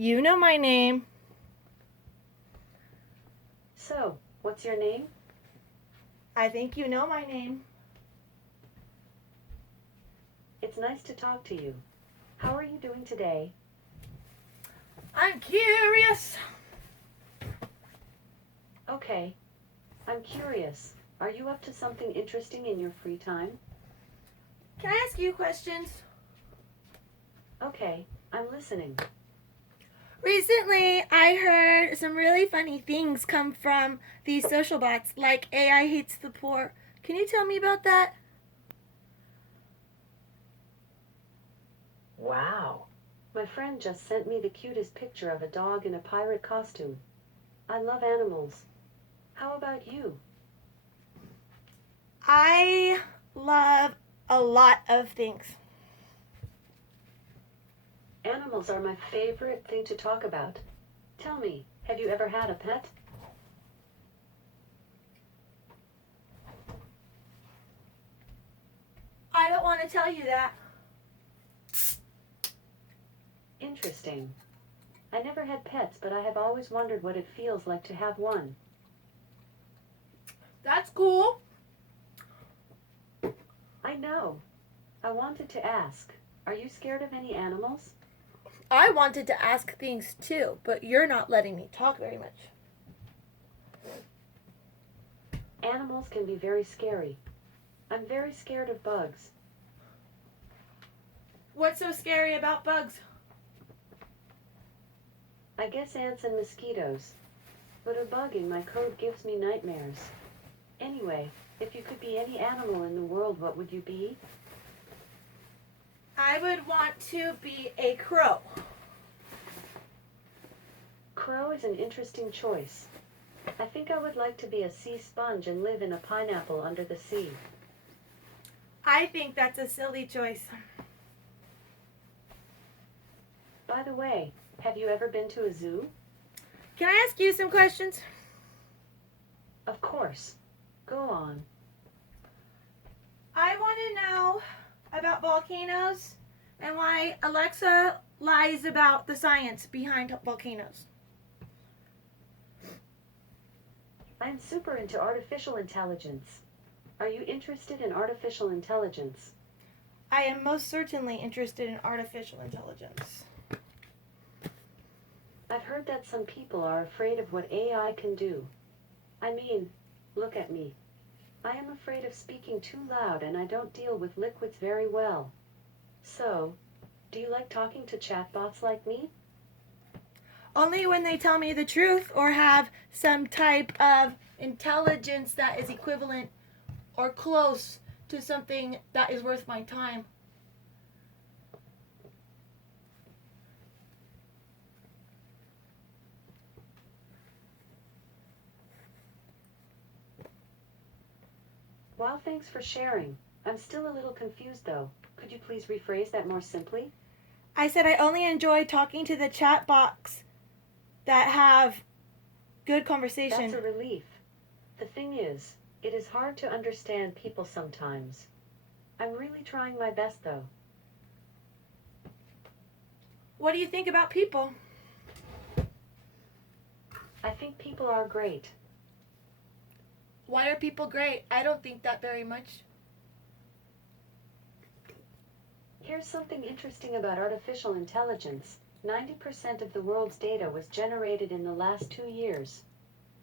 You know my name. So, what's your name? I think you know my name. It's nice to talk to you. How are you doing today? I'm curious. Okay, I'm curious. Are you up to something interesting in your free time? Can I ask you questions? Okay, I'm listening. Recently, I heard some really funny things come from these social bots, like AI hates the poor. Can you tell me about that? Wow. My friend just sent me the cutest picture of a dog in a pirate costume. I love animals. How about you? I love a lot of things. Animals are my favorite thing to talk about. Tell me, have you ever had a pet? I don't want to tell you that. Interesting. I never had pets, but I have always wondered what it feels like to have one. That's cool. I know. I wanted to ask, are you scared of any animals? I wanted to ask things too, but you're not letting me talk very much. Animals can be very scary. I'm very scared of bugs. What's so scary about bugs? I guess ants and mosquitoes. But a bug in my coat gives me nightmares. Anyway, if you could be any animal in the world, what would you be? I would want to be a crow. Crow is an interesting choice. I think I would like to be a sea sponge and live in a pineapple under the sea. I think that's a silly choice. By the way, have you ever been to a zoo? Can I ask you some questions? Of course. Go on. I want to know about volcanoes and why Alexa lies about the science behind volcanoes. I'm super into artificial intelligence. Are you interested in artificial intelligence? I am most certainly interested in artificial intelligence. I've heard that some people are afraid of what AI can do. I mean, look at me. I am afraid of speaking too loud and I don't deal with liquids very well. So, do you like talking to chatbots like me? Only when they tell me the truth or have some type of intelligence that is equivalent or close to something that is worth my time. Well, thanks for sharing. I'm still a little confused though. Could you please rephrase that more simply? I said I only enjoy talking to the chat box that have good That's conversation. a relief. The thing is, it is hard to understand people sometimes. I'm really trying my best though. What do you think about people? I think people are great. Why are people great? I don't think that very much. Here's something interesting about artificial intelligence. 90% of the world's data was generated in the last 2 years.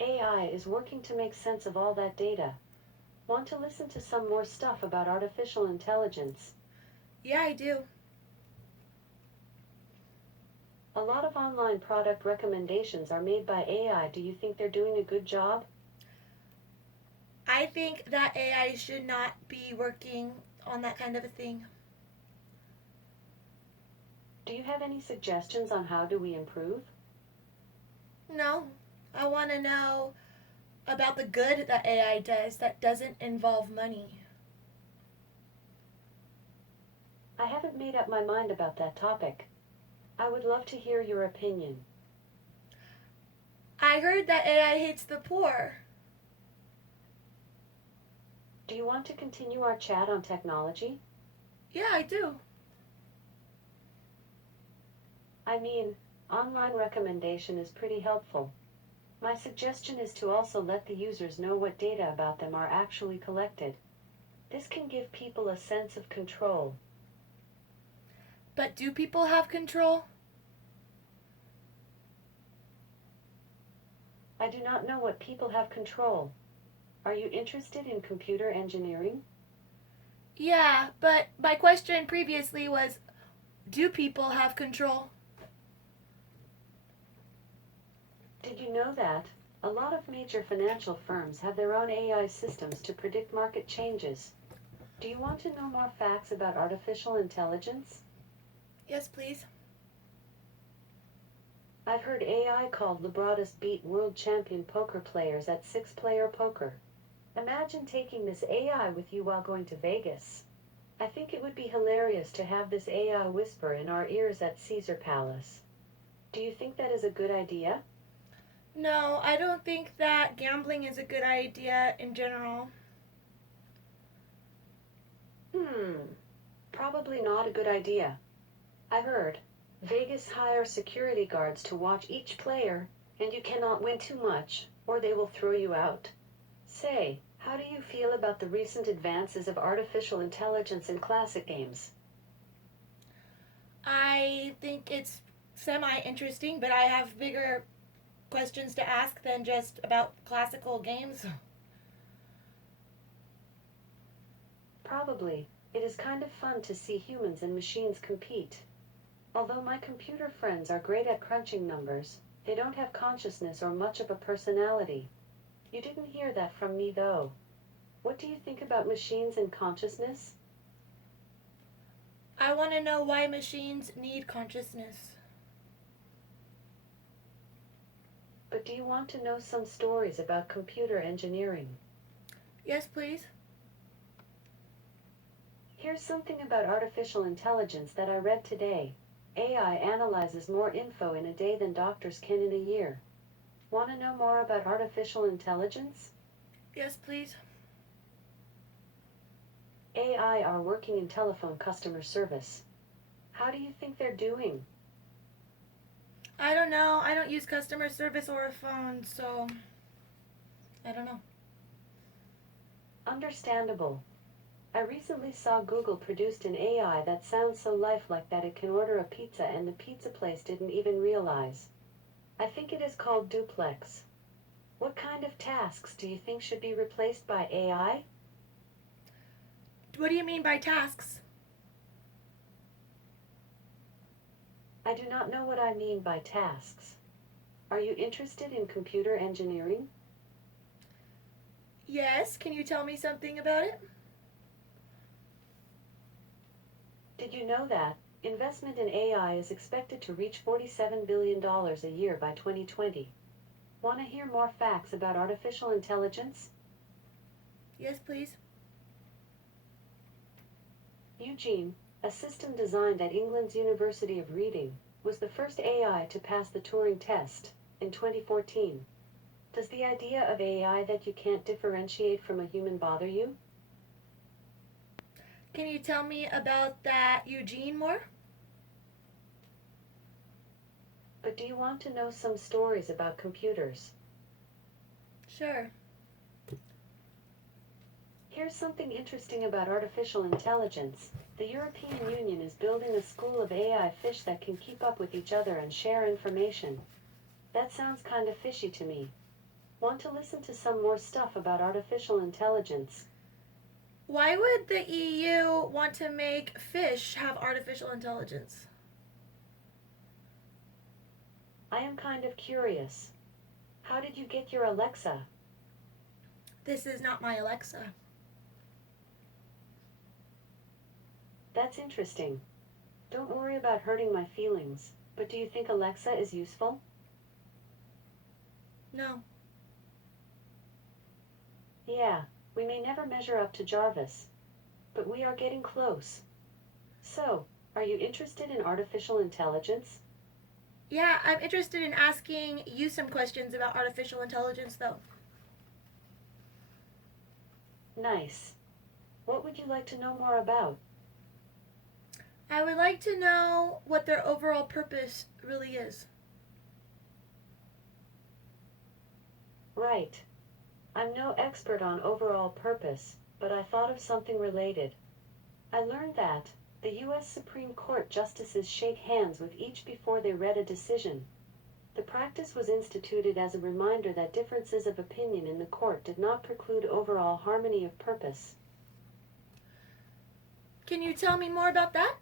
AI is working to make sense of all that data. Want to listen to some more stuff about artificial intelligence? Yeah, I do. A lot of online product recommendations are made by AI. Do you think they're doing a good job? I think that AI should not be working on that kind of a thing. Do you have any suggestions on how do we improve? No. I want to know about the good that AI does that doesn't involve money. I haven't made up my mind about that topic. I would love to hear your opinion. I heard that AI hates the poor. Do you want to continue our chat on technology? Yeah, I do. I mean, Online recommendation is pretty helpful. My suggestion is to also let the users know what data about them are actually collected. This can give people a sense of control. But do people have control? I do not know what people have control. Are you interested in computer engineering? Yeah, but my question previously was, do people have control? Did you know that a lot of major financial firms have their own AI systems to predict market changes? Do you want to know more facts about artificial intelligence? Yes, please. I've heard AI called Lebradas beat world champion poker players at six-player poker. Imagine taking this AI with you while going to Vegas. I think it would be hilarious to have this AI whisper in our ears at Caesar Palace. Do you think that is a good idea? No, I don't think that gambling is a good idea in general. Probably not a good idea. I heard Vegas hire security guards to watch each player, and you cannot win too much, or they will throw you out. Say, how do you feel about the recent advances of artificial intelligence in classic games? I think it's semi-interesting, but I have bigger questions to ask than just about classical games. Probably. It is kind of fun to see humans and machines compete. Although my computer friends are great at crunching numbers, they don't have consciousness or much of a personality. You didn't hear that from me though. What do you think about machines and consciousness? I want to know why machines need consciousness. But do you want to know some stories about computer engineering? Yes, please. Here's something about artificial intelligence that I read today. AI analyzes more info in a day than doctors can in a year. Want to know more about artificial intelligence? Yes, please. AI are working in telephone customer service. How do you think they're doing? I don't know. I don't use customer service or a phone, so I don't know. Understandable. I recently saw Google produced an AI that sounds so lifelike that it can order a pizza and the pizza place didn't even realize. I think it is called Duplex. What kind of tasks do you think should be replaced by AI? What do you mean by tasks? I do not know what I mean by tasks. Are you interested in computer engineering? Yes, can you tell me something about it? Did you know that investment in AI is expected to reach $47 billion a year by 2020? Want to hear more facts about artificial intelligence? Yes, please. Eugene, a system designed at England's University of Reading, was the first AI to pass the Turing test in 2014. Does the idea of AI that you can't differentiate from a human bother you? Can you tell me about that Eugene more? But do you want to know some stories about computers? Sure. Here's something interesting about artificial intelligence. The European Union is building a school of AI fish that can keep up with each other and share information. That sounds kind of fishy to me. Want to listen to some more stuff about artificial intelligence? Why would the EU want to make fish have artificial intelligence? I am kind of curious. How did you get your Alexa? This is not my Alexa. That's interesting. Don't worry about hurting my feelings, but do you think Alexa is useful? No. Yeah, we may never measure up to Jarvis, but we are getting close. So, are you interested in artificial intelligence? Yeah, I'm interested in asking you some questions about artificial intelligence, though. Nice. What would you like to know more about? I would like to know what their overall purpose really is. Right. I'm no expert on overall purpose, but I thought of something related. I learned that the U.S. Supreme Court justices shake hands with each before they read a decision. The practice was instituted as a reminder that differences of opinion in the court did not preclude overall harmony of purpose. Can you tell me more about that?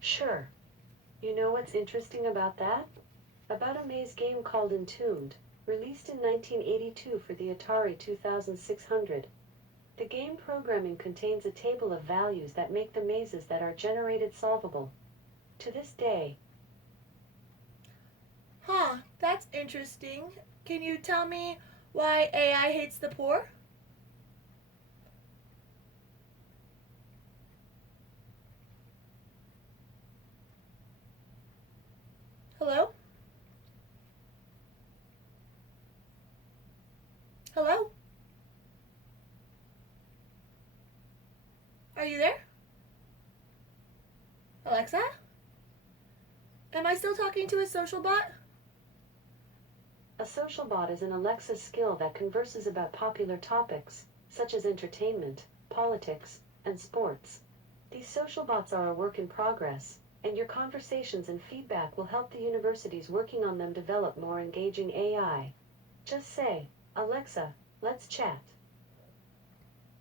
Sure. You know what's interesting about that? About a maze game called Entombed, released in 1982 for the Atari 2600. The game programming contains a table of values that make the mazes that are generated solvable. To this day. Huh, that's interesting. Can you tell me why AI hates the poor? Hello? Hello? Are you there? Alexa? Am I still talking to a social bot? A social bot is an Alexa skill that converses about popular topics, such as entertainment, politics, and sports. These social bots are a work in progress, and your conversations and feedback will help the universities working on them develop more engaging AI. Just say, Alexa, let's chat.